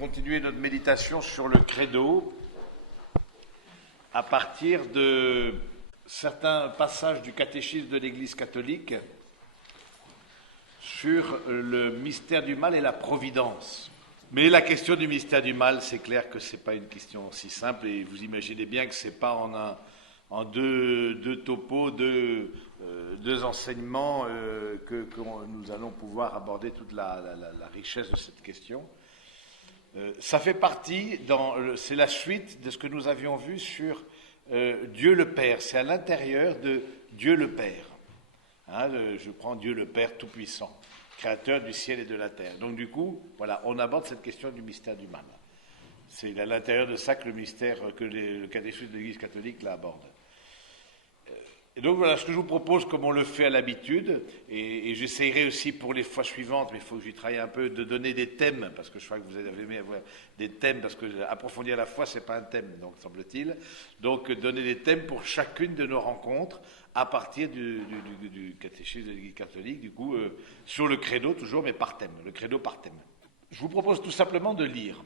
Continuer notre méditation sur le credo à partir de certains passages du catéchisme de l'Église catholique sur le mystère du mal et la providence. Mais la question du mystère du mal, c'est clair que ce n'est pas une question si simple, et vous imaginez bien que ce n'est pas en deux topos, deux enseignements que nous allons pouvoir aborder toute la richesse de cette question. Ça fait partie, c'est la suite de ce que nous avions vu sur Dieu le Père. C'est à l'intérieur de Dieu le Père. Je prends Dieu le Père Tout-Puissant, créateur du ciel et de la terre. Donc du coup, voilà, on aborde cette question du mystère du mal. C'est à l'intérieur de ça que le catéchisme de l'Église catholique l'aborde. Et donc voilà ce que je vous propose, comme on le fait à l'habitude, et j'essayerai aussi pour les fois suivantes, mais il faut que j'y travaille un peu, de donner des thèmes, parce que je crois que vous avez aimé avoir des thèmes, parce que approfondir la foi, c'est pas un thème, donc semble-t-il. Donc donner des thèmes pour chacune de nos rencontres, à partir du catéchisme de l'Église catholique, du coup, sur le credo toujours, mais par thème, le credo par thème. Je vous propose tout simplement de lire.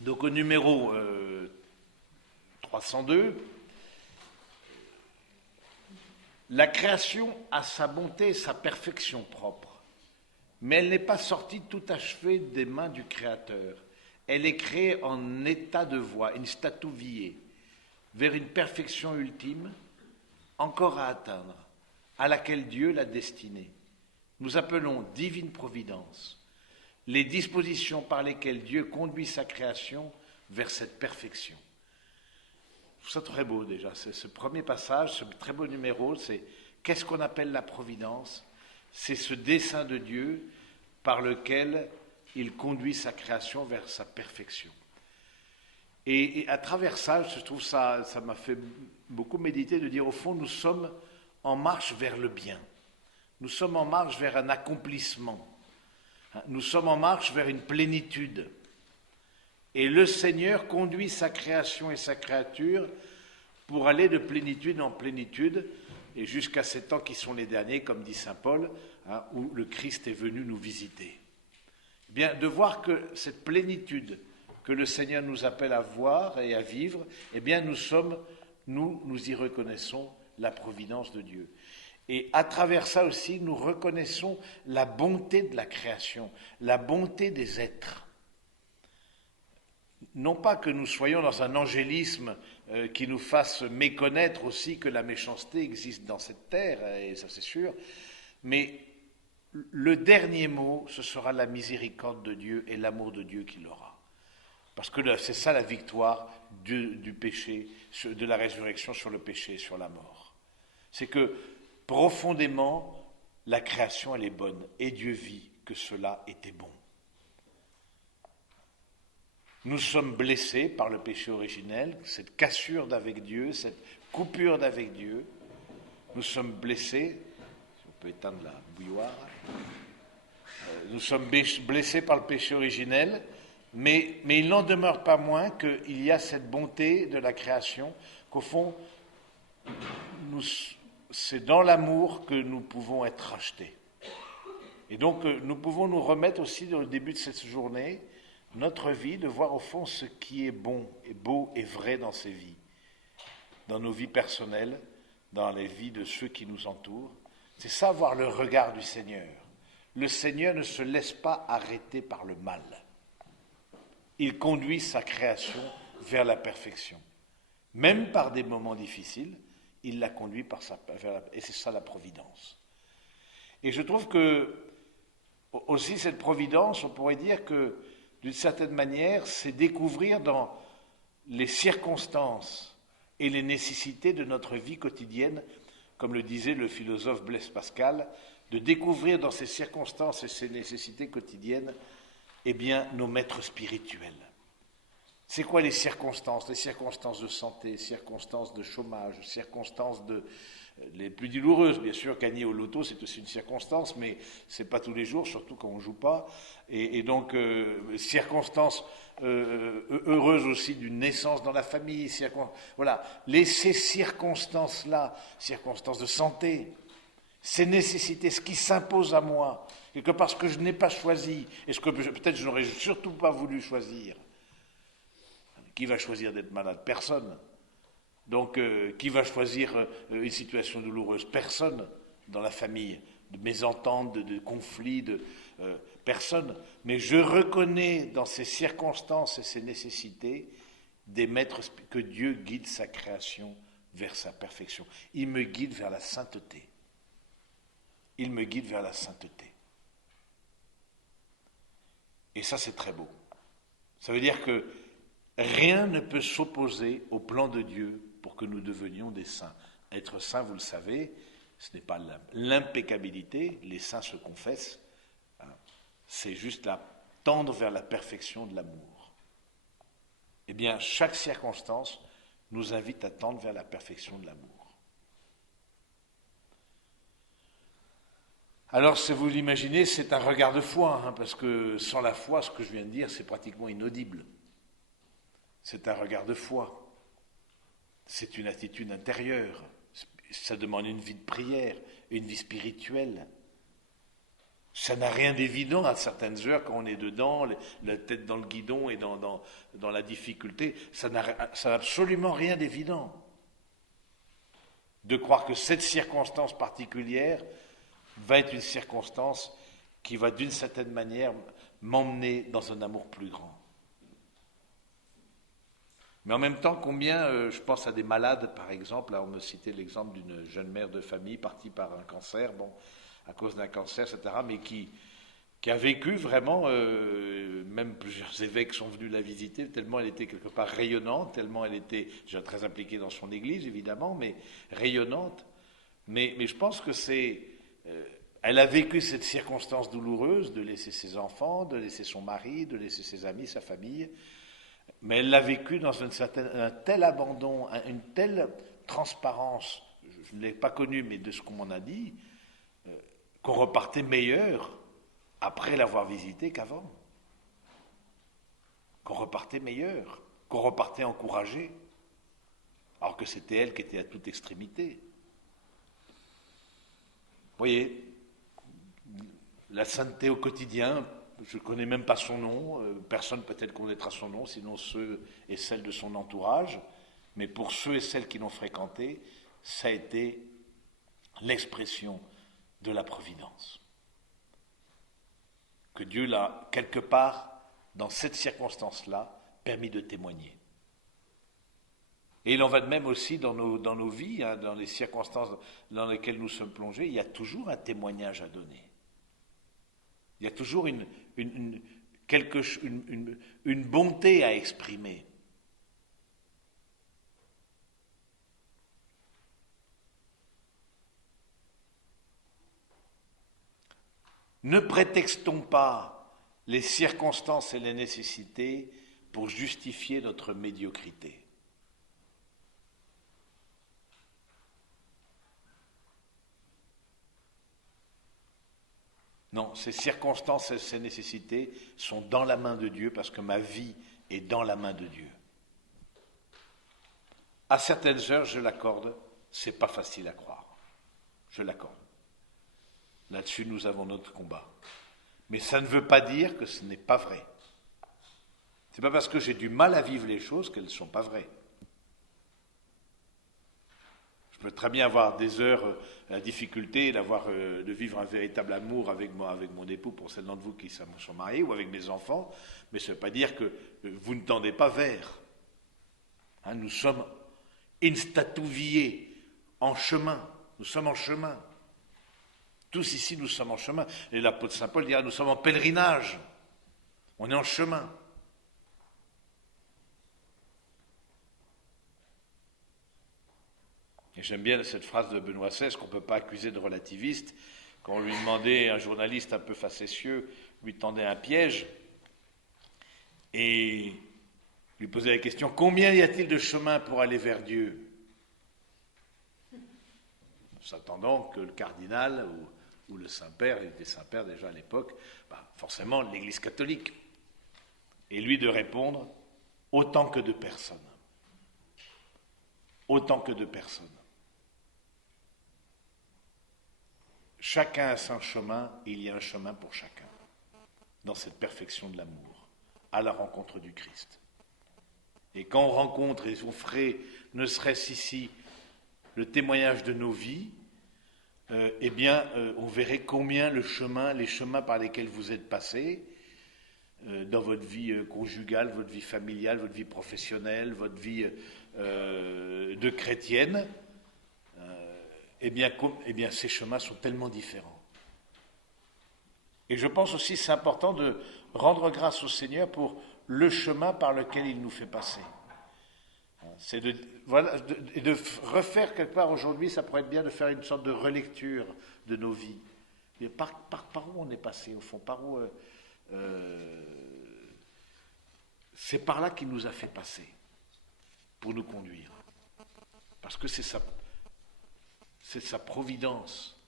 Donc au numéro 302, la création a sa bonté et sa perfection propre, mais elle n'est pas sortie tout achevée des mains du Créateur. Elle est créée en état de voie, in statu viae, vers une perfection ultime, encore à atteindre, à laquelle Dieu l'a destinée. Nous appelons divine providence les dispositions par lesquelles Dieu conduit sa création vers cette perfection. Je trouve ça très beau déjà, c'est ce premier passage, ce très beau numéro, c'est qu'est-ce qu'on appelle la providence? C'est ce dessein de Dieu par lequel il conduit sa création vers sa perfection. Et à travers ça, je trouve ça m'a fait beaucoup méditer de dire au fond, nous sommes en marche vers le bien. Nous sommes en marche vers un accomplissement. Nous sommes en marche vers une plénitude. Et le Seigneur conduit sa création et sa créature pour aller de plénitude en plénitude, et jusqu'à ces temps qui sont les derniers, comme dit saint Paul, où le Christ est venu nous visiter. Eh bien, de voir que cette plénitude que le Seigneur nous appelle à voir et à vivre, eh bien, nous y reconnaissons la providence de Dieu. Et à travers ça aussi, nous reconnaissons la bonté de la création, la bonté des êtres. Non pas que nous soyons dans un angélisme qui nous fasse méconnaître aussi que la méchanceté existe dans cette terre, et ça c'est sûr, mais le dernier mot, ce sera la miséricorde de Dieu et l'amour de Dieu qu'il aura. Parce que c'est ça la victoire du péché, de la résurrection sur le péché et sur la mort. C'est que profondément, la création elle est bonne, et Dieu vit que cela était bon. Nous sommes blessés par le péché originel, cette cassure d'avec Dieu, cette coupure d'avec Dieu. Nous sommes blessés, si on peut éteindre la bouilloire, nous sommes blessés par le péché originel, mais il n'en demeure pas moins qu'il y a cette bonté de la création, qu'au fond, c'est dans l'amour que nous pouvons être rachetés. Et donc, nous pouvons nous remettre aussi au début de cette journée, notre vie, de voir au fond ce qui est bon et beau et vrai dans ces vies, dans nos vies personnelles, dans les vies de ceux qui nous entourent. C'est ça, voir le regard du Seigneur. Le Seigneur ne se laisse pas arrêter par le mal. Il conduit sa création vers la perfection. Même par des moments difficiles, il la conduit et c'est ça la providence. Et je trouve que, aussi cette providence, on pourrait dire que d'une certaine manière, c'est découvrir dans les circonstances et les nécessités de notre vie quotidienne, comme le disait le philosophe Blaise Pascal, de découvrir dans ces circonstances et ces nécessités quotidiennes, eh bien, nos maîtres spirituels. C'est quoi les circonstances? Les circonstances de santé, circonstances de chômage, circonstances les plus douloureuses, bien sûr, gagner au loto, c'est aussi une circonstance, mais c'est pas tous les jours, surtout quand on joue pas. Et donc, circonstances heureuses aussi d'une naissance dans la famille. Voilà, ces circonstances-là, circonstances de santé, ces nécessités, ce qui s'impose à moi, quelque part ce que je n'ai pas choisi, et ce que peut-être je n'aurais surtout pas voulu choisir. Qui va choisir d'être malade? Personne. Donc, qui va choisir une situation douloureuse? Personne dans la famille, de mésentente, de conflits, personne. Mais je reconnais dans ces circonstances et ces nécessités des maîtres que Dieu guide sa création vers sa perfection. Il me guide vers la sainteté. Il me guide vers la sainteté. Et ça, c'est très beau. Ça veut dire que rien ne peut s'opposer au plan de Dieu pour que nous devenions des saints. Être saint, vous le savez, ce n'est pas l'impeccabilité, les saints se confessent, hein, c'est juste tendre vers la perfection de l'amour. Eh bien, chaque circonstance nous invite à tendre vers la perfection de l'amour. Alors, si vous l'imaginez, c'est un regard de foi, hein, parce que sans la foi, ce que je viens de dire, c'est pratiquement inaudible. C'est un regard de foi. C'est une attitude intérieure. Ça demande une vie de prière, une vie spirituelle. Ça n'a rien d'évident à certaines heures quand on est dedans, la tête dans le guidon et dans la difficulté. Ça n'a absolument rien d'évident. De croire que cette circonstance particulière va être une circonstance qui va d'une certaine manière m'emmener dans un amour plus grand. Mais en même temps, combien, je pense à des malades, par exemple, là on me citait l'exemple d'une jeune mère de famille partie par un cancer, bon, à cause d'un cancer, etc., mais qui a vécu vraiment, même plusieurs évêques sont venus la visiter, tellement elle était quelque part rayonnante, tellement elle était déjà très impliquée dans son église, évidemment, mais rayonnante. Mais je pense que elle a vécu cette circonstance douloureuse de laisser ses enfants, de laisser son mari, de laisser ses amis, sa famille, mais elle l'a vécu dans un tel abandon, une telle transparence, je ne l'ai pas connu, mais de ce qu'on m'en a dit, qu'on repartait meilleur après l'avoir visité qu'avant. Qu'on repartait meilleur, qu'on repartait encouragé, alors que c'était elle qui était à toute extrémité. Vous voyez, la sainteté au quotidien, je ne connais même pas son nom, personne peut-être connaîtra son nom, sinon ceux et celles de son entourage, mais pour ceux et celles qui l'ont fréquenté, ça a été l'expression de la providence. Que Dieu l'a, quelque part, dans cette circonstance-là, permis de témoigner. Et il en va de même aussi dans nos vies, hein, dans les circonstances dans lesquelles nous sommes plongés, il y a toujours un témoignage à donner. Il y a toujours une bonté à exprimer. Ne prétextons pas les circonstances et les nécessités pour justifier notre médiocrité. Non, ces circonstances et ces nécessités sont dans la main de Dieu parce que ma vie est dans la main de Dieu. À certaines heures, je l'accorde, c'est pas facile à croire. Je l'accorde. Là-dessus, nous avons notre combat. Mais ça ne veut pas dire que ce n'est pas vrai. C'est pas parce que j'ai du mal à vivre les choses qu'elles ne sont pas vraies. Je peux très bien avoir des heures, la difficulté de vivre un véritable amour avec mon époux, pour celles d'entre vous qui sont mariés, ou avec mes enfants, mais ça ne veut pas dire que vous ne tendez pas vers. Hein, nous sommes instatuviés, en chemin. Nous sommes en chemin. Tous ici, nous sommes en chemin. Et l'apôtre Saint Paul dira, nous sommes en pèlerinage. On est en chemin. Et j'aime bien cette phrase de Benoît XVI qu'on ne peut pas accuser de relativiste. Quand on lui demandait, un journaliste un peu facétieux lui tendait un piège et lui posait la question, combien y a-t-il de chemin pour aller vers Dieu? S'attendant que le cardinal ou le Saint-Père, il était Saint-Père déjà à l'époque, forcément l'Église catholique. Et lui de répondre, autant que de personnes. Autant que de personnes. chacun a son chemin et il y a un chemin pour chacun, dans cette perfection de l'amour, à la rencontre du Christ. Et quand on rencontre, et on ferait, ne serait-ce ici, le témoignage de nos vies, on verrait combien les chemins par lesquels vous êtes passés, dans votre vie conjugale, votre vie familiale, votre vie professionnelle, votre vie de chrétienne, ces chemins sont tellement différents. Et je pense aussi que c'est important de rendre grâce au Seigneur pour le chemin par lequel il nous fait passer. C'est de refaire quelque part aujourd'hui, ça pourrait être bien de faire une sorte de relecture de nos vies. Par où on est passé au fond, par où c'est par là qu'il nous a fait passer pour nous conduire. Parce que c'est sa providence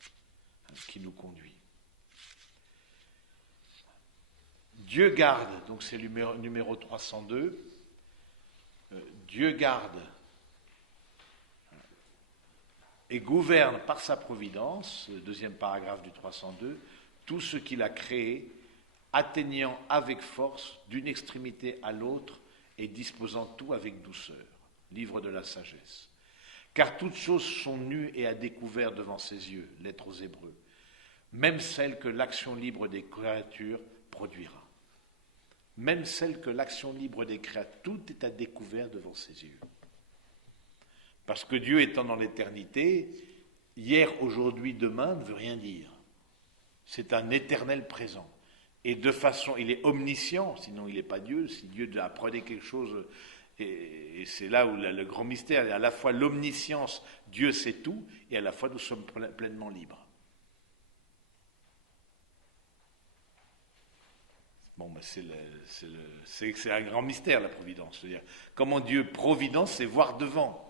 qui nous conduit. Dieu garde, donc c'est le numéro 302, Dieu garde et gouverne par sa providence, le deuxième paragraphe du 302, tout ce qu'il a créé, atteignant avec force d'une extrémité à l'autre et disposant tout avec douceur. Livre de la sagesse. Car toutes choses sont nues et à découvert devant ses yeux, lettre aux Hébreux, même celles que l'action libre des créatures produira. Même celle que l'action libre des créatures, tout est à découvert devant ses yeux. Parce que Dieu étant dans l'éternité, hier, aujourd'hui, demain ne veut rien dire. C'est un éternel présent. Et de façon, il est omniscient, sinon il n'est pas Dieu. Si Dieu apprenait quelque chose, et c'est là où le grand mystère, à la fois l'omniscience, Dieu sait tout, et à la fois nous sommes pleinement libres. Bon, ben c'est un grand mystère, la providence. C'est-à-dire, comment Dieu, providence, c'est voir devant.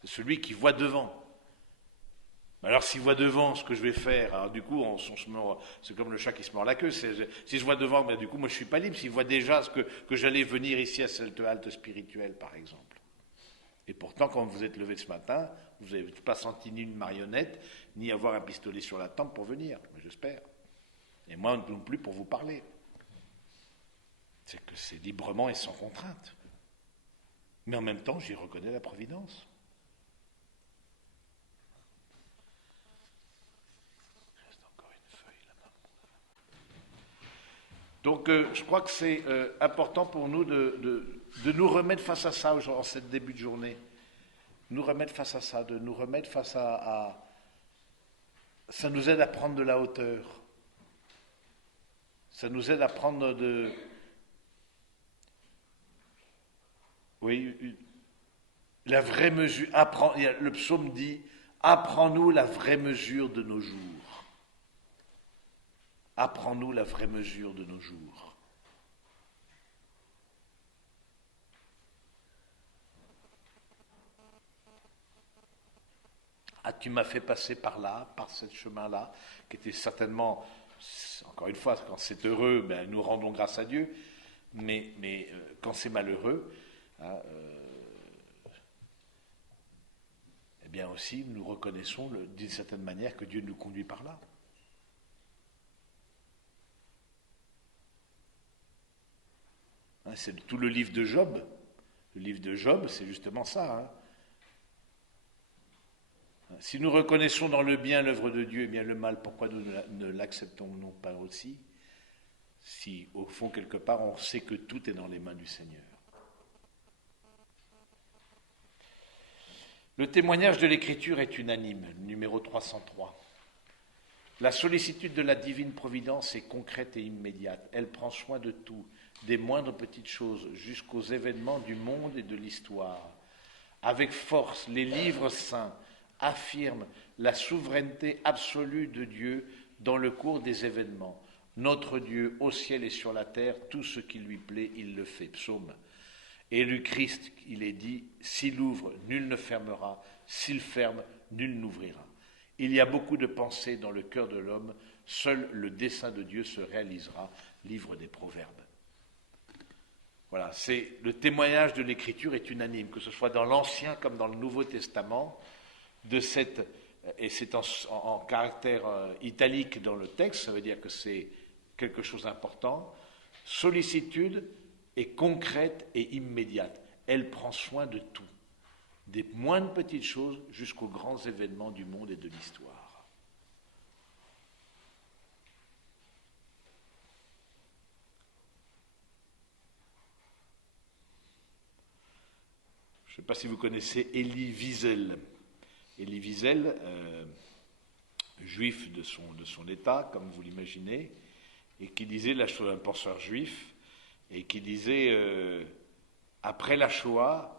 C'est celui qui voit devant. Alors, s'il voit devant ce que je vais faire, alors du coup, c'est comme le chat qui se mord la queue. Si je vois devant, ben, du coup, moi, je ne suis pas libre. S'il voit déjà que j'allais venir ici à cette halte spirituelle, par exemple. Et pourtant, quand vous êtes levé ce matin, vous n'avez pas senti ni une marionnette, ni avoir un pistolet sur la tempe pour venir, j'espère. Et moi non plus pour vous parler. C'est que c'est librement et sans contrainte. Mais en même temps, j'y reconnais la providence. Il reste encore une feuille là-bas. Donc, je crois que c'est important pour nous de nous remettre face à ça en cette début de journée. Nous remettre face à ça, de nous remettre face à... Ça nous aide à prendre de la hauteur. Ça nous aide à prendre la vraie mesure. Le psaume dit, apprends-nous la vraie mesure de nos jours. Apprends-nous la vraie mesure de nos jours. Ah, tu m'as fait passer par là, par ce chemin-là, qui était certainement, encore une fois, quand c'est heureux, ben, nous rendons grâce à Dieu, mais quand c'est malheureux, hein, eh bien aussi, nous reconnaissons d'une certaine manière que Dieu nous conduit par là. Hein, c'est tout le livre de Job. Le livre de Job, c'est justement ça. Hein. Si nous reconnaissons dans le bien l'œuvre de Dieu, eh bien le mal, pourquoi nous ne l'acceptons-nous pas aussi? Si, au fond, quelque part, on sait que tout est dans les mains du Seigneur. Le témoignage de l'Écriture est unanime, numéro 303. La sollicitude de la divine providence est concrète et immédiate. Elle prend soin de tout, des moindres petites choses jusqu'aux événements du monde et de l'histoire. Avec force, les livres saints affirment la souveraineté absolue de Dieu dans le cours des événements. Notre Dieu, au ciel et sur la terre, tout ce qui lui plaît, il le fait. Psaume. Et le Christ, il est dit, s'il ouvre, nul ne fermera, s'il ferme, nul n'ouvrira. Il y a beaucoup de pensées dans le cœur de l'homme, seul le dessein de Dieu se réalisera. Livre des Proverbes. Voilà, c'est le témoignage de l'Écriture est unanime, que ce soit dans l'Ancien comme dans le Nouveau Testament, de cette et c'est en caractère italique dans le texte, ça veut dire que c'est quelque chose d'important. Sollicitude est concrète et immédiate. Elle prend soin de tout, des moindres petites choses jusqu'aux grands événements du monde et de l'histoire. Je ne sais pas si vous connaissez Elie Wiesel. Elie Wiesel, juif de son état, comme vous l'imaginez, et qui disait, la Shoah, un penseur juif, et qui disait, après la Shoah,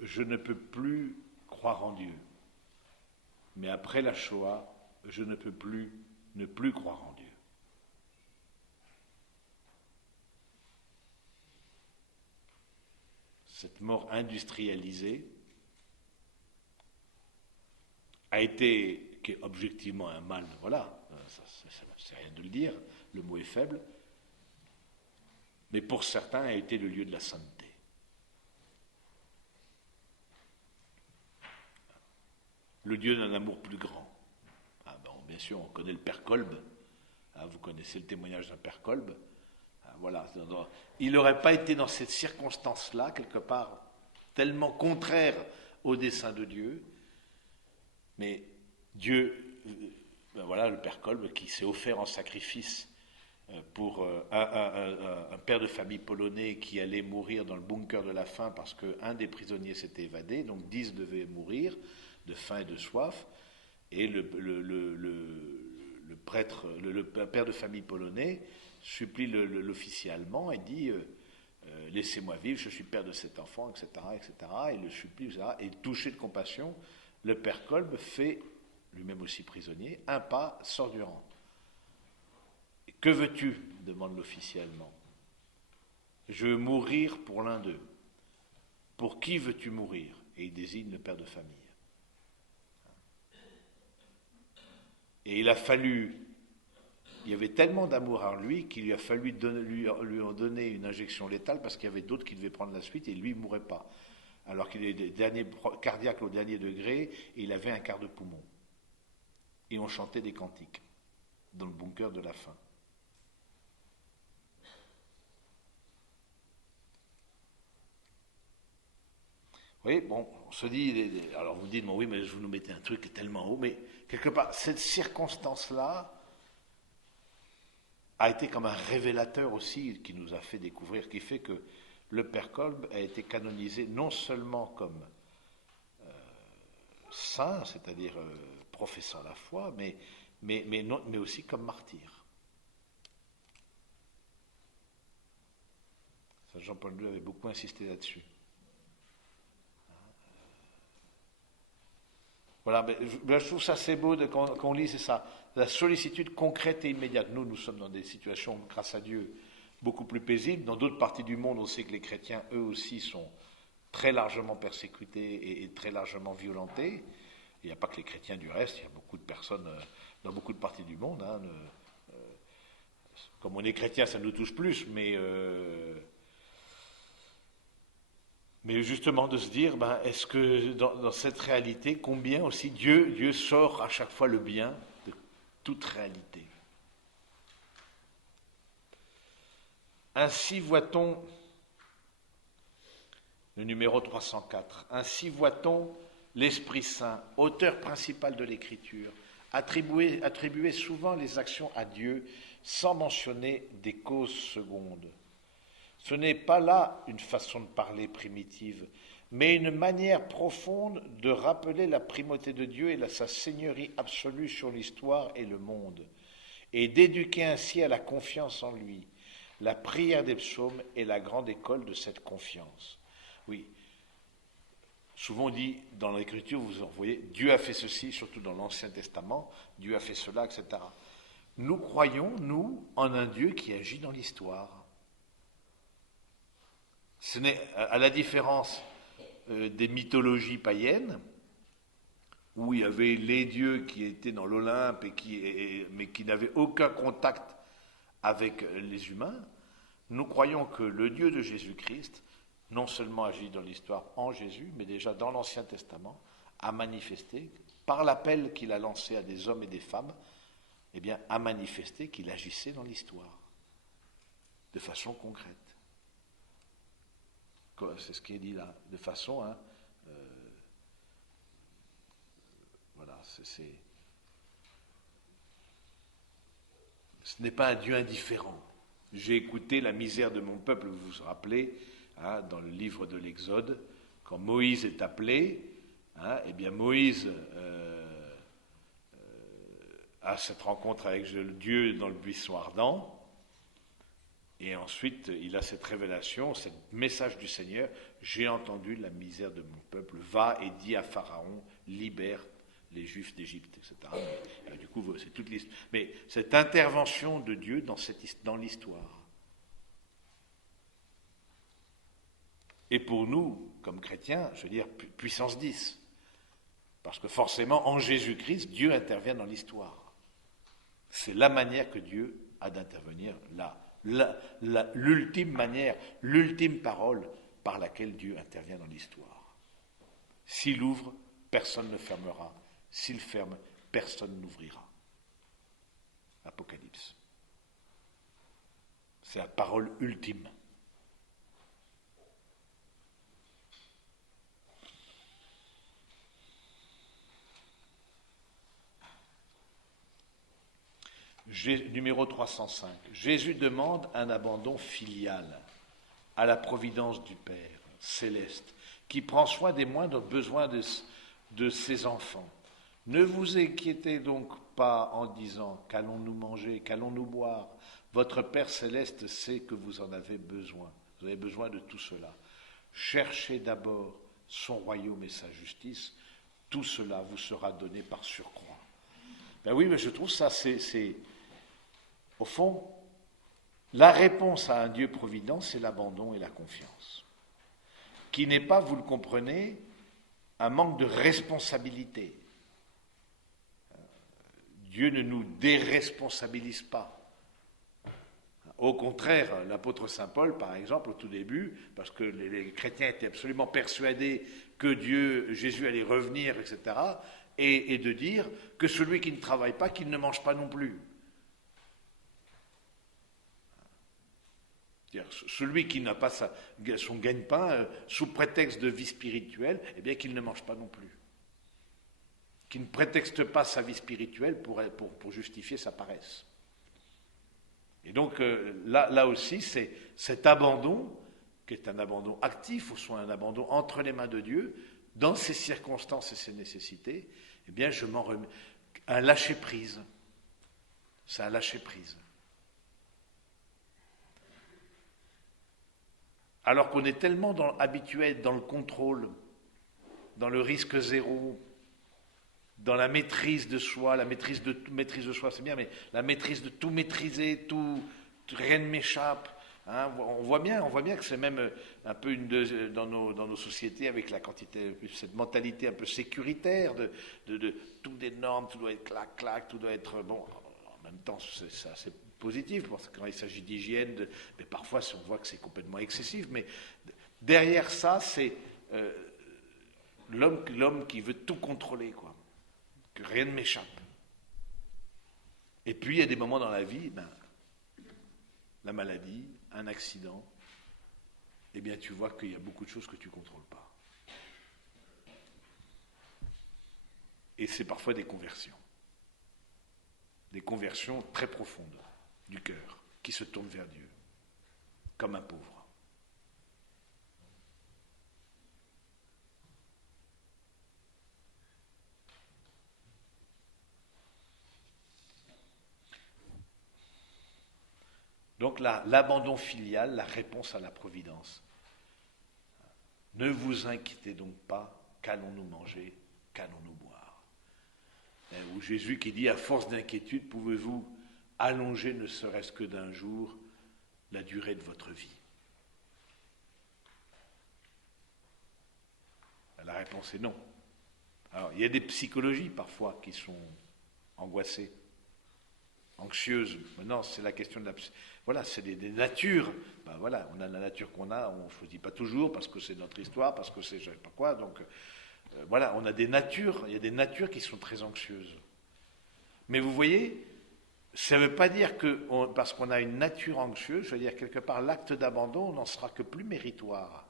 je ne peux plus croire en Dieu. Mais après la Shoah, je ne peux plus ne plus croire en Dieu. Cette mort industrialisée a été, qui est objectivement un mal, voilà, c'est rien de le dire, le mot est faible, mais pour certains a été le lieu de la sainteté. Le Dieu d'un amour plus grand. Ah bon, bien sûr, on connaît le Père Kolb, vous connaissez le témoignage d'un Père Kolb, voilà. Il n'aurait pas été dans cette circonstance-là, quelque part, tellement contraire au dessein de Dieu, mais Dieu, voilà le Père Kolb qui s'est offert en sacrifice pour un père de famille polonais qui allait mourir dans le bunker de la faim parce qu'un des prisonniers s'était évadé, donc 10 devaient mourir de faim et de soif, et le prêtre, le père de famille polonais supplie l'officier allemand et dit laissez-moi vivre, je suis père de cet enfant, etc., etc., et le supplie, etc., et touché de compassion, le père Kolb fait, lui-même aussi prisonnier, un pas, sort du rang. Que veux-tu demande l'officier allemand. Je veux mourir pour l'un d'eux. Pour qui veux-tu mourir? Et il désigne le père de famille. Et il y avait tellement d'amour en lui qu'il lui a fallu lui en donner une injection létale parce qu'il y avait d'autres qui devaient prendre la suite et lui ne mourait pas. Alors qu'il est cardiaque au dernier degré et il avait un quart de poumon. Et on chantait des cantiques dans le bunker de la faim. Oui, bon, on se dit, alors vous dites, bon, oui, mais vous nous mettez un truc tellement haut, mais quelque part, cette circonstance-là a été comme un révélateur aussi qui nous a fait découvrir, qui fait que le Père Kolb a été canonisé non seulement comme saint, c'est-à-dire professant la foi, mais aussi comme martyr. Saint Jean-Paul II avait beaucoup insisté là-dessus. Voilà, je trouve ça assez beau qu'on lit, c'est ça, la sollicitude concrète et immédiate. Nous sommes dans des situations, grâce à Dieu, beaucoup plus paisibles. Dans d'autres parties du monde, on sait que les chrétiens, eux aussi, sont très largement persécutés et très largement violentés. Il n'y a pas que les chrétiens du reste, il y a beaucoup de personnes dans beaucoup de parties du monde. Comme on est chrétien, ça nous touche plus, mais justement de se dire, est-ce que dans cette réalité, combien aussi Dieu sort à chaque fois le bien de toute réalité. Ainsi voit-on, le numéro 304, ainsi voit-on l'Esprit Saint, auteur principal de l'Écriture, attribuer souvent les actions à Dieu sans mentionner des causes secondes. Ce n'est pas là une façon de parler primitive, mais une manière profonde de rappeler la primauté de Dieu et sa seigneurie absolue sur l'histoire et le monde, et d'éduquer ainsi à la confiance en lui. La prière des psaumes est la grande école de cette confiance. Oui, souvent on dit dans l'Écriture, vous en voyez, Dieu a fait ceci, surtout dans l'Ancien Testament, Dieu a fait cela, etc. Nous croyons, nous, en un Dieu qui agit dans l'histoire. Ce n'est, à la différence des mythologies païennes, où il y avait les dieux qui étaient dans l'Olympe mais qui n'avaient aucun contact avec les humains, nous croyons que le Dieu de Jésus-Christ, non seulement agit dans l'histoire en Jésus, mais déjà dans l'Ancien Testament, a manifesté par l'appel qu'il a lancé à des hommes et des femmes, eh bien, a manifesté qu'il agissait dans l'histoire, de façon concrète. C'est ce qui est dit là, de façon, voilà, ce n'est pas un Dieu indifférent. J'ai écouté la misère de mon peuple, vous vous rappelez, dans le livre de l'Exode, quand Moïse est appelé, eh bien Moïse a cette rencontre avec Dieu dans le buisson ardent, et ensuite il a cette révélation, ce message du Seigneur: j'ai entendu la misère de mon peuple, va et dis à Pharaon, libère les Juifs d'Égypte, etc. Mais, du coup, c'est toute l'histoire. Mais cette intervention de Dieu dans l'histoire. Et pour nous, comme chrétiens, je veux dire, puissance 10. Parce que forcément, en Jésus-Christ, Dieu intervient dans l'histoire. C'est la manière que Dieu a d'intervenir là. L'ultime manière, l'ultime parole par laquelle Dieu intervient dans l'histoire. S'il ouvre, personne ne fermera. S'il ferme, personne n'ouvrira. Apocalypse. C'est la parole ultime. Numéro 305. Jésus demande un abandon filial à la providence du Père céleste, qui prend soin des moindres besoins de ses enfants. Ne vous inquiétez donc pas en disant: qu'allons-nous manger, qu'allons-nous boire? Votre Père céleste sait que vous en avez besoin. Vous avez besoin de tout cela. Cherchez d'abord son royaume et sa justice. Tout cela vous sera donné par surcroît. Ben oui, mais je trouve ça, c'est au fond, la réponse à un Dieu provident, c'est l'abandon et la confiance. Qui n'est pas, vous le comprenez, un manque de responsabilité. Dieu ne nous déresponsabilise pas. Au contraire, l'apôtre saint Paul, par exemple, au tout début, parce que les chrétiens étaient absolument persuadés que Jésus allait revenir, etc., et de dire que celui qui ne travaille pas, qu'il ne mange pas non plus. Celui qui n'a pas son gagne-pain, sous prétexte de vie spirituelle, eh bien qu'il ne mange pas non plus. Qui ne prétexte pas sa vie spirituelle pour justifier sa paresse. Et donc là aussi, c'est cet abandon, qui est un abandon actif, ou soit un abandon entre les mains de Dieu, dans ses circonstances et ses nécessités, eh bien je m'en remets. Un lâcher-prise. C'est un lâcher-prise. Alors qu'on est tellement habitué à être dans le contrôle, dans le risque zéro, dans la maîtrise de soi, maîtrise de soi, c'est bien, mais la maîtrise de tout maîtriser, rien ne m'échappe. Hein, on voit bien que c'est même un peu dans nos sociétés, avec cette mentalité un peu sécuritaire de tout des normes, tout doit être clac, tout doit être bon. En même temps, c'est assez positif, parce que quand il s'agit d'hygiène, mais parfois on voit que c'est complètement excessif. Mais derrière ça, c'est l'homme qui veut tout contrôler, quoi. Que rien ne m'échappe. Et puis il y a des moments dans la vie, la maladie, un accident, eh bien tu vois qu'il y a beaucoup de choses que tu ne contrôles pas. Et c'est parfois des conversions très profondes du cœur, qui se tournent vers Dieu, comme un pauvre. Donc l'abandon filial, la réponse à la providence. Ne vous inquiétez donc pas, qu'allons-nous manger, qu'allons-nous boire. Ou Jésus qui dit: à force d'inquiétude, pouvez-vous allonger ne serait-ce que d'un jour la durée de votre vie? La réponse est non. Alors, il y a des psychologies parfois qui sont angoissées, anxieuses. Maintenant, c'est la question de la... Voilà, c'est des natures. Voilà, on a la nature qu'on a, on ne choisit pas toujours, parce que c'est notre histoire, parce que c'est je ne sais pas quoi. Donc, voilà, on a des natures, il y a des natures qui sont très anxieuses. Mais vous voyez, ça ne veut pas dire que parce qu'on a une nature anxieuse, je veux dire quelque part l'acte d'abandon n'en sera que plus méritoire.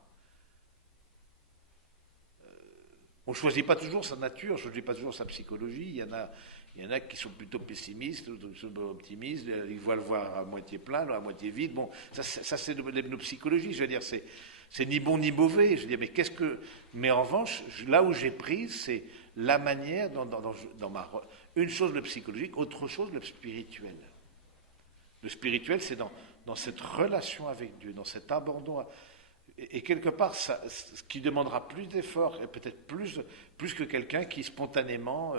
On ne choisit pas toujours sa nature, on ne choisit pas toujours sa psychologie. Il y en a qui sont plutôt pessimistes, d'autres qui sont optimistes, ils voient le voir à moitié plein, à moitié vide. Bon, ça c'est nos psychologies, je veux dire, c'est ni bon ni mauvais. Je veux dire, mais en revanche, là où j'ai pris, c'est la manière une chose le psychologique, autre chose le spirituel. Le spirituel, c'est dans cette relation avec Dieu, dans cet abandon. Et quelque part, ce qui demandera plus d'efforts, et peut-être plus que quelqu'un qui spontanément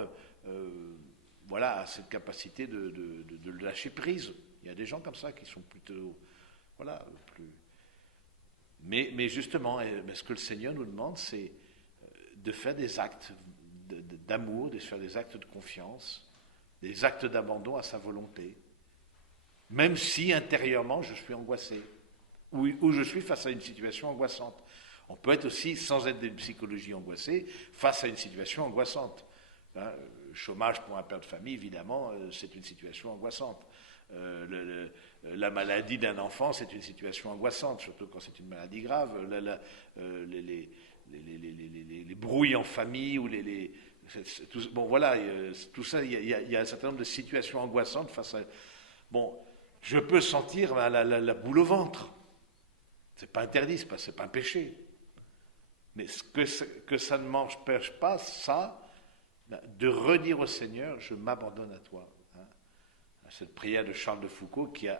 voilà, a cette capacité de lâcher prise. Il y a des gens comme ça qui sont plutôt. Voilà, plus. Mais justement, ce que le Seigneur nous demande, c'est de faire des actes d'amour, de faire des actes de confiance, des actes d'abandon à sa volonté, même si intérieurement je suis angoissé. Où je suis face à une situation angoissante. On peut être aussi, sans être d'une psychologie angoissée, face à une situation angoissante. Hein, chômage pour un père de famille, évidemment, c'est une situation angoissante. La maladie d'un enfant, c'est une situation angoissante, surtout quand c'est une maladie grave. Les brouilles en famille, ou bon voilà, tout ça, il y a un certain nombre de situations angoissantes face à... Bon, je peux sentir la boule au ventre. C'est pas interdit, c'est pas un péché. Mais que ça ne m'empêche pas, ça, de redire au Seigneur, je m'abandonne à toi. Hein. Cette prière de Charles de Foucault, qui est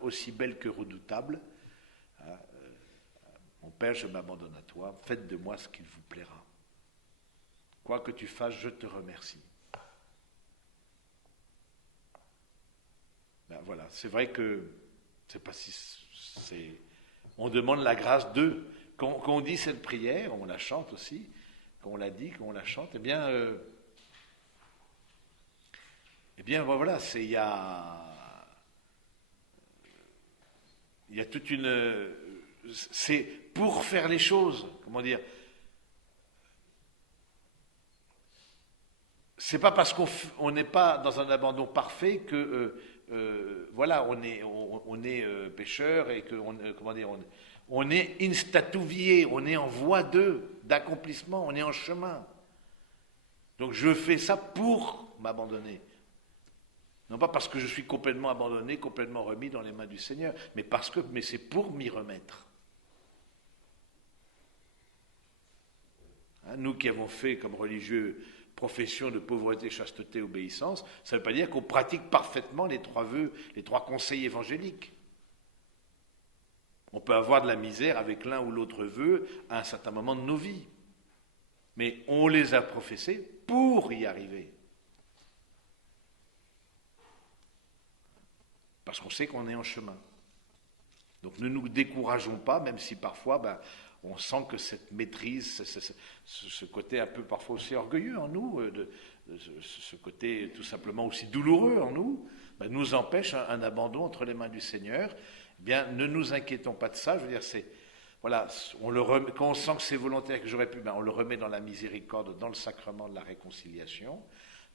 aussi belle que redoutable. Hein. Mon Père, je m'abandonne à toi, faites de moi ce qu'il vous plaira. Quoi que tu fasses, je te remercie. Ben voilà, c'est vrai que, c'est pas si c'est... On demande la grâce d'eux. Quand on dit cette prière, on la chante aussi, quand on la dit, quand on la chante, eh bien voilà, il y a toute une... C'est pour faire les choses, comment dire, c'est pas parce qu'on n'est pas dans un abandon parfait que voilà, on est pécheur et que comment dire, on est in statu vie, on est en voie d'accomplissement, on est en chemin. Donc je fais ça pour m'abandonner. Non pas parce que je suis complètement abandonné, complètement remis dans les mains du Seigneur, mais c'est pour m'y remettre. Hein, nous qui avons fait comme religieux profession de pauvreté, chasteté, obéissance, ça ne veut pas dire qu'on pratique parfaitement les 3 vœux, les 3 conseils évangéliques. On peut avoir de la misère avec l'un ou l'autre vœu à un certain moment de nos vies. Mais on les a professés pour y arriver. Parce qu'on sait qu'on est en chemin. Donc ne nous décourageons pas, même si parfois on sent que cette maîtrise, ce côté un peu parfois aussi orgueilleux en nous, ce côté tout simplement aussi douloureux en nous, nous empêche un abandon entre les mains du Seigneur. Eh bien, ne nous inquiétons pas de ça. Je veux dire, voilà, quand on sent que c'est volontaire, que j'aurais pu, on le remet dans la miséricorde, dans le sacrement de la réconciliation,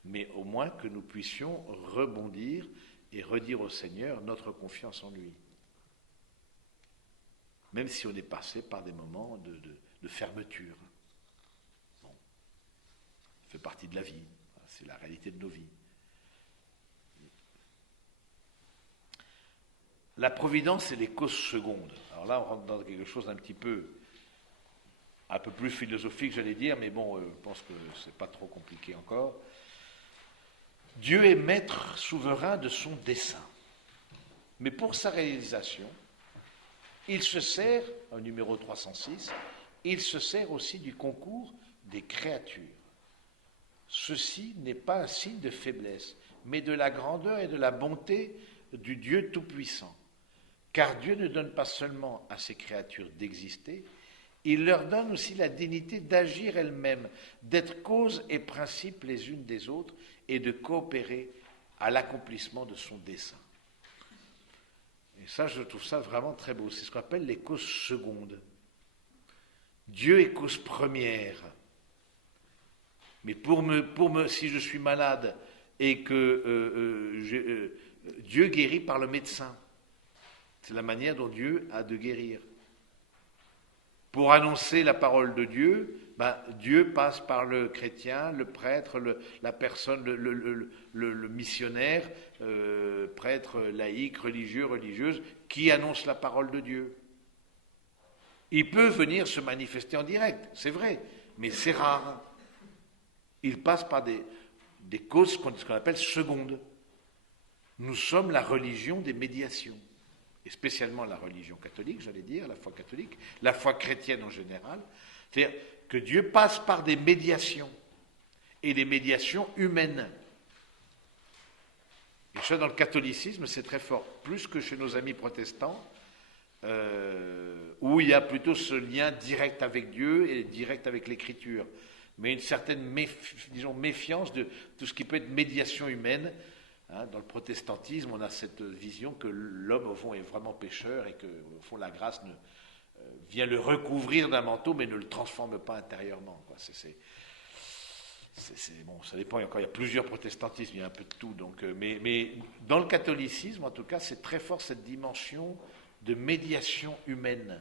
mais au moins que nous puissions rebondir et redire au Seigneur notre confiance en lui. Même si on est passé par des moments de fermeture. Bon. Ça fait partie de la vie, c'est la réalité de nos vies. La providence et les causes secondes. Alors là, on rentre dans quelque chose d'un petit peu plus philosophique, j'allais dire, mais bon, je pense que c'est pas trop compliqué encore. Dieu est maître souverain de son dessein. Mais pour sa réalisation, il se sert, au numéro 306, il se sert aussi du concours des créatures. Ceci n'est pas un signe de faiblesse, mais de la grandeur et de la bonté du Dieu Tout-Puissant. Car Dieu ne donne pas seulement à ses créatures d'exister, il leur donne aussi la dignité d'agir elles-mêmes, d'être cause et principe les unes des autres et de coopérer à l'accomplissement de son dessein. Et ça, je trouve ça vraiment très beau. C'est ce qu'on appelle les causes secondes. Dieu est cause première. Mais si je suis malade et que Dieu guérit par le médecin, c'est la manière dont Dieu a de guérir. Pour annoncer la parole de Dieu, Dieu passe par le chrétien, le prêtre, la personne, le missionnaire, prêtre, laïque, religieux, religieuse, qui annonce la parole de Dieu. Il peut venir se manifester en direct, c'est vrai, mais c'est rare. Il passe par des causes, ce qu'on appelle secondes. Nous sommes la religion des médiations, et spécialement la religion catholique, j'allais dire, la foi catholique, la foi chrétienne en général. C'est-à-dire que Dieu passe par des médiations, et des médiations humaines. Et ça, dans le catholicisme, c'est très fort, plus que chez nos amis protestants, où il y a plutôt ce lien direct avec Dieu et direct avec l'Écriture. Mais une certaine méfiance de tout ce qui peut être médiation humaine. Dans le protestantisme, on a cette vision que l'homme, au fond, est vraiment pécheur et que, au fond, la grâce vient le recouvrir d'un manteau, mais ne le transforme pas intérieurement. Quoi. Bon, ça dépend, il y a plusieurs protestantismes, il y a un peu de tout. Donc, mais dans le catholicisme, en tout cas, c'est très fort cette dimension de médiation humaine.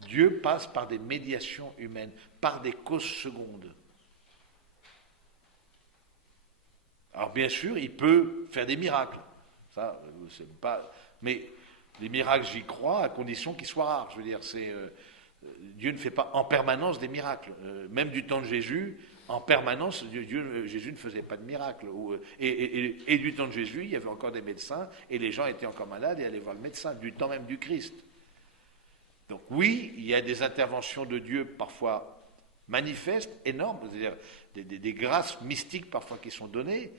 Dieu passe par des médiations humaines, par des causes secondes. Alors bien sûr, il peut faire des miracles. Ça, c'est pas. Mais les miracles, j'y crois, à condition qu'ils soient rares. Je veux dire, Dieu ne fait pas en permanence des miracles. Même du temps de Jésus, en permanence, Jésus ne faisait pas de miracles. Et du temps de Jésus, il y avait encore des médecins, et les gens étaient encore malades et allaient voir le médecin, du temps même du Christ. Donc oui, il y a des interventions de Dieu parfois manifestes, énormes, c'est-à-dire des grâces mystiques parfois qui sont données.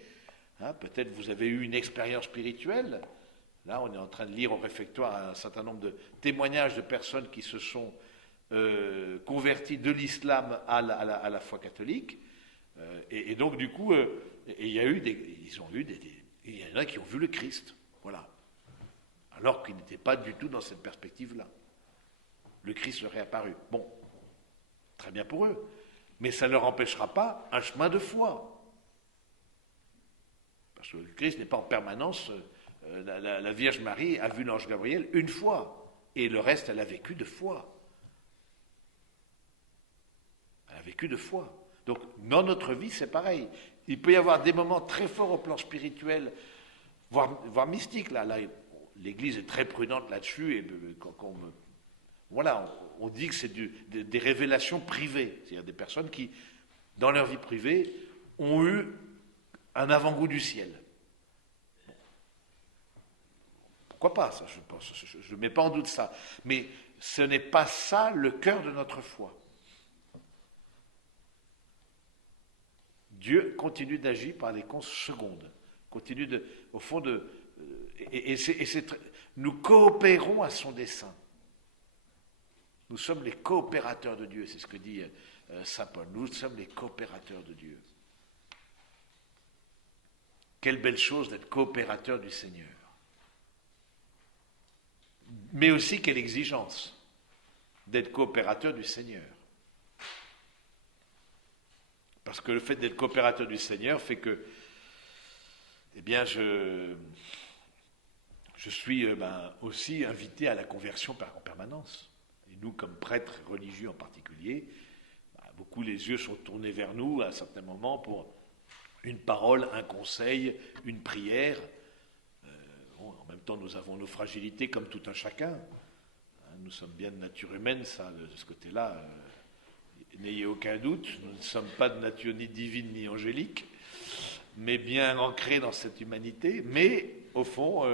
Peut-être vous avez eu une expérience spirituelle. Là, on est en train de lire au réfectoire un certain nombre de témoignages de personnes qui se sont converties de l'islam à la foi catholique. Et donc, du coup, il y en a qui ont vu le Christ, voilà. Alors qu'ils n'étaient pas du tout dans cette perspective-là. Le Christ leur est apparu. Bon, très bien pour eux. Mais ça ne leur empêchera pas un chemin de foi. Parce que le Christ n'est pas en permanence. La Vierge Marie a vu l'ange Gabriel une fois. Et le reste, elle a vécu de foi. Elle a vécu de foi. Donc, dans notre vie, c'est pareil. Il peut y avoir des moments très forts au plan spirituel, voire mystique. Là, l'Église est très prudente là-dessus. Et voilà, on dit que c'est des révélations privées, c'est-à-dire des personnes qui, dans leur vie privée, ont eu un avant-goût du ciel. Pourquoi pas, ça, je ne mets pas en doute ça. Mais ce n'est pas ça le cœur de notre foi. Dieu continue d'agir par des causes secondes, continue au fond nous coopérons à son dessein. Nous sommes les coopérateurs de Dieu, c'est ce que dit saint Paul. Nous sommes les coopérateurs de Dieu. Quelle belle chose d'être coopérateur du Seigneur. Mais aussi quelle exigence d'être coopérateur du Seigneur. Parce que le fait d'être coopérateur du Seigneur fait que, eh bien, je suis aussi invité à la conversion en permanence. Et nous, comme prêtres religieux en particulier, beaucoup les yeux sont tournés vers nous à un certain moment pour une parole, un conseil, une prière. En même temps, nous avons nos fragilités comme tout un chacun. Nous sommes bien de nature humaine, ça, de ce côté-là, n'ayez aucun doute. Nous ne sommes pas de nature ni divine ni angélique, mais bien ancrés dans cette humanité. Mais, au fond,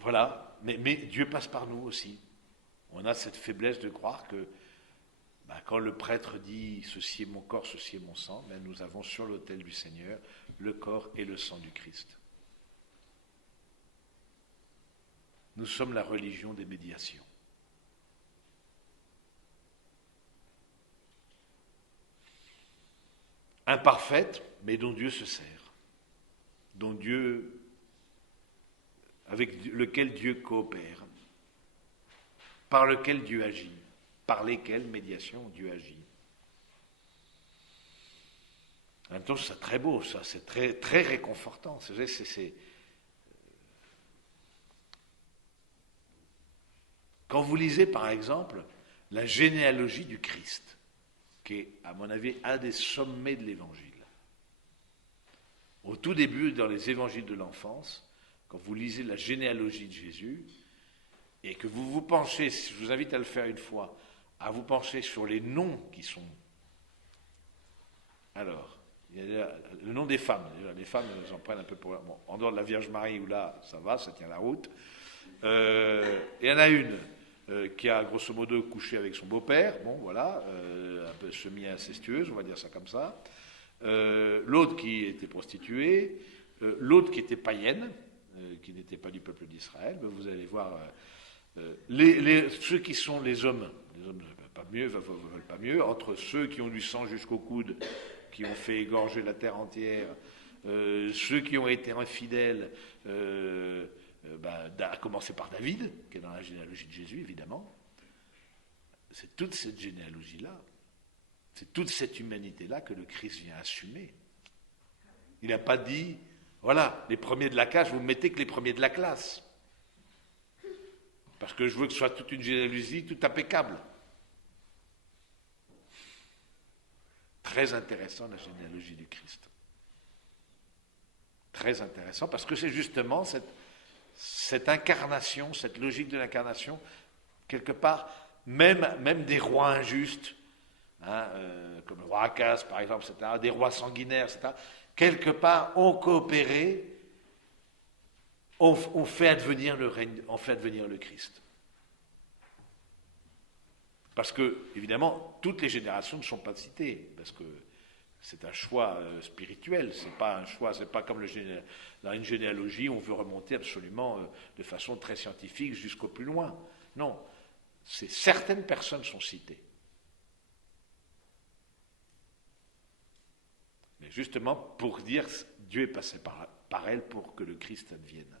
voilà. Mais Dieu passe par nous aussi. On a cette faiblesse de croire que quand le prêtre dit « ceci est mon corps, ceci est mon sang », nous avons sur l'autel du Seigneur le corps et le sang du Christ. Nous sommes la religion des médiations. Imparfaite, mais dont Dieu se sert, avec lequel Dieu coopère, par lequel Dieu agit, par lesquelles médiations Dieu agit. En même temps, c'est très beau, ça, c'est très, très réconfortant. Quand vous lisez, par exemple, la généalogie du Christ, qui est, à mon avis, un des sommets de l'Évangile. Au tout début, dans les évangiles de l'enfance, quand vous lisez la généalogie de Jésus, et que vous vous penchez, je vous invite à le faire une fois, à vous pencher sur les noms qui sont... Alors, il y a le nom des femmes. Déjà, les femmes, elles en prennent un peu pour... Bon, en dehors de la Vierge Marie, où là, ça va, ça tient la route. Il y en a une qui a grosso modo couché avec son beau-père, bon voilà, un peu semi-incestueuse, on va dire ça comme ça. L'autre qui était prostituée, l'autre qui était païenne, qui n'était pas du peuple d'Israël. Ben, vous allez voir ceux qui sont les hommes ne veulent pas mieux, veulent pas mieux, entre ceux qui ont du sang jusqu'au coude, qui ont fait égorger la terre entière, ceux qui ont été infidèles, à commencer par David, qui est dans la généalogie de Jésus, évidemment. C'est toute cette généalogie-là, c'est toute cette humanité-là que le Christ vient assumer. Il n'a pas dit, voilà, les premiers de la classe, vous ne mettez que les premiers de la classe. Parce que je veux que ce soit toute une généalogie, tout impeccable. Très intéressant, la généalogie du Christ. Très intéressant, parce que c'est justement cette incarnation, cette logique de l'incarnation, quelque part, même des rois injustes, hein, comme le roi Akaz, par exemple, etc., des rois sanguinaires, etc., quelque part, ont coopéré, ont fait advenir le règne, ont fait advenir le Christ. Parce que, évidemment, toutes les générations ne sont pas citées, parce que c'est un choix spirituel, c'est pas un choix, c'est pas comme dans une généalogie, on veut remonter absolument de façon très scientifique jusqu'au plus loin. Non, certaines personnes sont citées. Mais justement pour dire Dieu est passé par elle pour que le Christ advienne.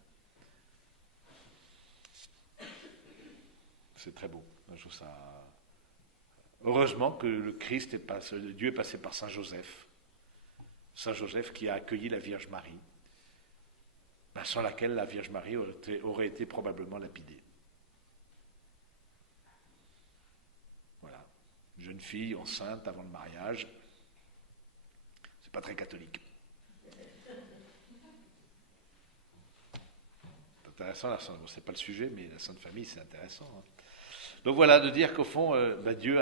C'est très beau. Je trouve ça... Heureusement que le Christ Dieu est passé par Saint Joseph. Saint Joseph qui a accueilli la Vierge Marie, sans laquelle la Vierge Marie aurait été probablement lapidée. Voilà. Une jeune fille enceinte avant le mariage, c'est pas très catholique. C'est intéressant, bon, c'est pas le sujet, mais la Sainte Famille, c'est intéressant. Hein. Donc voilà, de dire qu'au fond, Dieu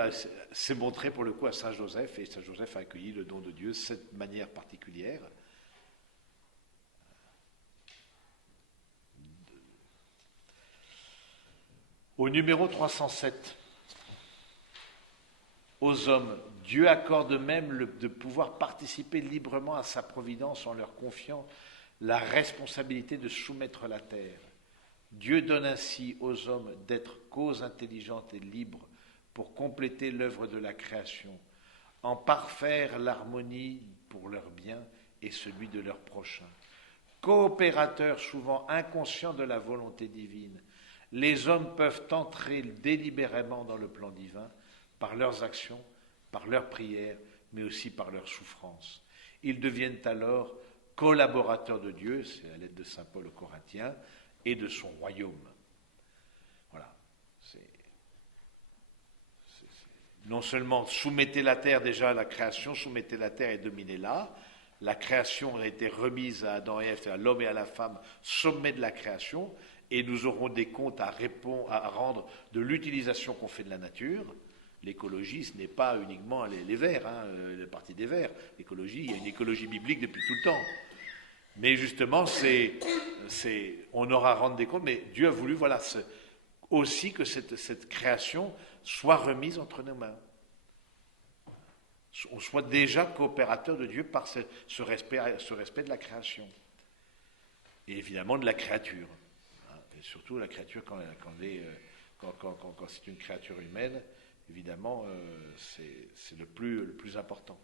s'est montré pour le coup à Saint Joseph, et Saint Joseph a accueilli le don de Dieu de cette manière particulière. Au numéro 307, aux hommes, Dieu accorde même de pouvoir participer librement à sa providence en leur confiant la responsabilité de soumettre la terre. Dieu donne ainsi aux hommes d'être causes intelligentes et libres pour compléter l'œuvre de la création, en parfaire l'harmonie pour leur bien et celui de leur prochain. Coopérateurs souvent inconscients de la volonté divine, les hommes peuvent entrer délibérément dans le plan divin par leurs actions, par leurs prières, mais aussi par leurs souffrances. Ils deviennent alors collaborateurs de Dieu, c'est la lettre de saint Paul aux Corinthiens, et de son royaume. Voilà. Non seulement soumettez la terre déjà à la création, soumettez la terre et dominez-la. La création a été remise à Adam et Ève, à l'homme et à la femme, sommet de la création, et nous aurons des comptes à rendre de l'utilisation qu'on fait de la nature. L'écologie, ce n'est pas uniquement les vers, hein, la partie des vers. L'écologie, il y a une écologie biblique depuis tout le temps. Mais justement, on aura à rendre des comptes, mais Dieu a voulu aussi que cette création soit remise entre nos mains. On soit déjà coopérateur de Dieu par ce respect de la création. Et évidemment de la créature. Et surtout la créature quand c'est une créature humaine, évidemment, c'est le plus important.